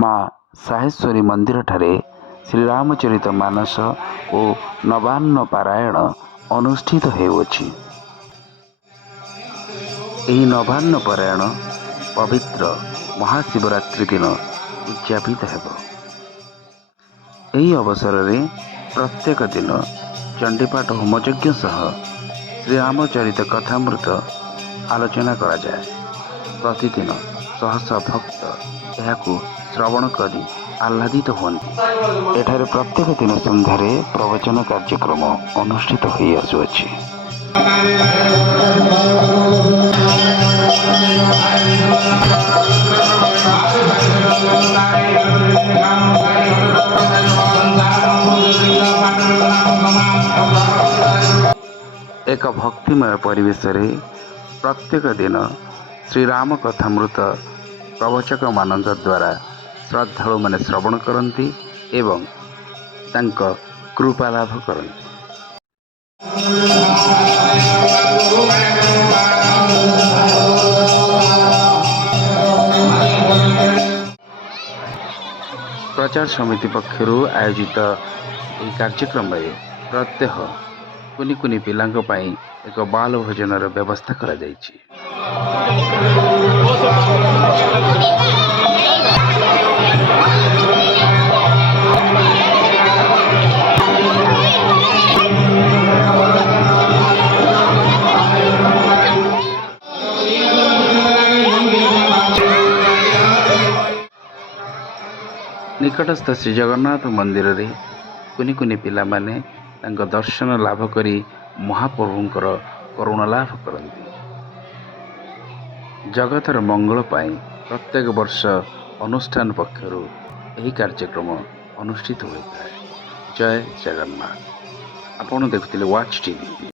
ମା ସାହେଶ୍ୱରୀ ମନ୍ଦିରଠାରେ ଶ୍ରୀରାମଚରିତ ମାନସ ଓ ନବାନ୍ନ ପାରାୟଣ ଅନୁଷ୍ଠିତ ହେଉଅଛି। ଏହି ନବାନ୍ନ ପାରାୟଣ ପବିତ୍ର ମହାଶିବରାତ୍ରି ଦିନ ଉଦ୍ଯାପିତ ହେବ। ଏହି ଅବସରରେ ପ୍ରତ୍ୟେକ ଦିନ ଚଣ୍ଡୀପାଠ ହୋମଯଜ୍ଞ ସହ ଶ୍ରୀରାମଚରିତ କଥାମୃତ ଆଲୋଚନା କରାଯାଏ। ପ୍ରତିଦିନ ଶହ ଶହ ଭକ୍ତ ଏହାକୁ ଶ୍ରବଣ କରି ଆହ୍ଲାଦିତ ହୁଅନ୍ତି। ଏଠାରେ ପ୍ରତ୍ୟେକ ଦିନ ସନ୍ଧ୍ୟାରେ ପ୍ରବଚନ କାର୍ଯ୍ୟକ୍ରମ ଅନୁଷ୍ଠିତ ହୋଇ ଆସୁଅଛି। ଏକ ଭକ୍ତିମୟ ପରିବେଶରେ ପ୍ରତ୍ୟେକ ଦିନ ଶ୍ରୀରାମ କଥାମୃତ ପ୍ରବଚକମାନଙ୍କ ଦ୍ୱାରା ଶ୍ରଦ୍ଧାଳୁମାନେ ଶ୍ରବଣ କରନ୍ତି ଏବଂ ତାଙ୍କ କୃପା ଲାଭ କରନ୍ତି। ପ୍ରଚାର ସମିତି ପକ୍ଷରୁ ଆୟୋଜିତ ଏହି କାର୍ଯ୍ୟକ୍ରମରେ ପ୍ରତ୍ୟହ କୁନି କୁନି ପିଲାଙ୍କ ପାଇଁ ଏକ ବାଲ ଭୋଜନର ବ୍ୟବସ୍ଥା କରାଯାଇଛି। ନିକଟସ୍ଥ ଶ୍ରୀ ଜଗନ୍ନାଥ ମନ୍ଦିରରେ କୁନି କୁନି ପିଲାମାନେ ତାଙ୍କ ଦର୍ଶନ ଲାଭ କରି ମହାପ୍ରଭୁଙ୍କର କରୁଣା ଲାଭ କରନ୍ତି। ଜଗତର ମଙ୍ଗଳ ପାଇଁ ପ୍ରତ୍ୟେକ ବର୍ଷ ଅନୁଷ୍ଠାନ ପକ୍ଷରୁ ଏହି କାର୍ଯ୍ୟକ୍ରମ ଅନୁଷ୍ଠିତ ହୋଇଥାଏ। ଜୟ ଜଗନ୍ନାଥ। ଆପଣ ଦେଖୁଥିଲେ ୱାଚ୍ ଟିଭି।